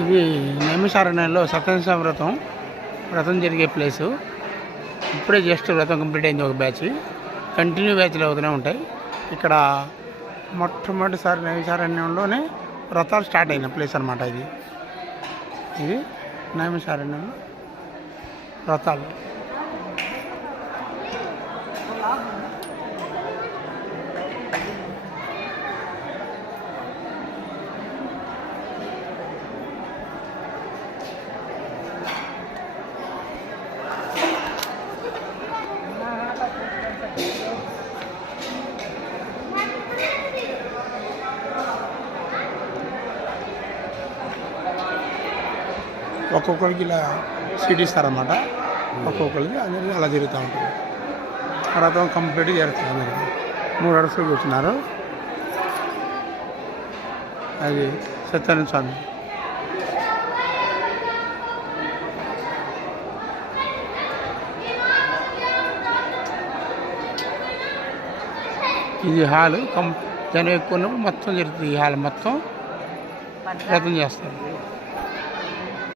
ఇది నైమిషారణ్యంలో సత్యనారాయణ వ్రతం జరిగే ప్లేసు. ఇప్పుడే జస్ట్ వ్రతం కంప్లీట్ అయింది ఒక బ్యాచ్. కంటిన్యూ బ్యాచ్లు అవుతూనే ఉంటాయి. ఇక్కడ మొట్టమొదటిసారి నైమిషారణ్యంలోనే వ్రతాలు స్టార్ట్ అయిన ప్లేస్ అనమాట ఇది. ఇది నైమిషారణ్యంలో వ్రతాలు. ఒక్కొక్కరికి ఇలా సీట్ ఇస్తారన్నమాట. ఒక్కొక్కరికి అందరికీ అలా జరుగుతూ ఉంటుంది. వ్రతం కంప్లీట్గా జరుగుతుంది. అందరికీ 3 అడుగులు కూర్చున్నారు. అది సత్యనారాయణ స్వామి. ఇది హాలు జనం ఎక్కువ ఉన్నప్పుడు మొత్తం జరుగుతుంది. ఈ హాల్ మొత్తం వ్రతం చేస్తారు.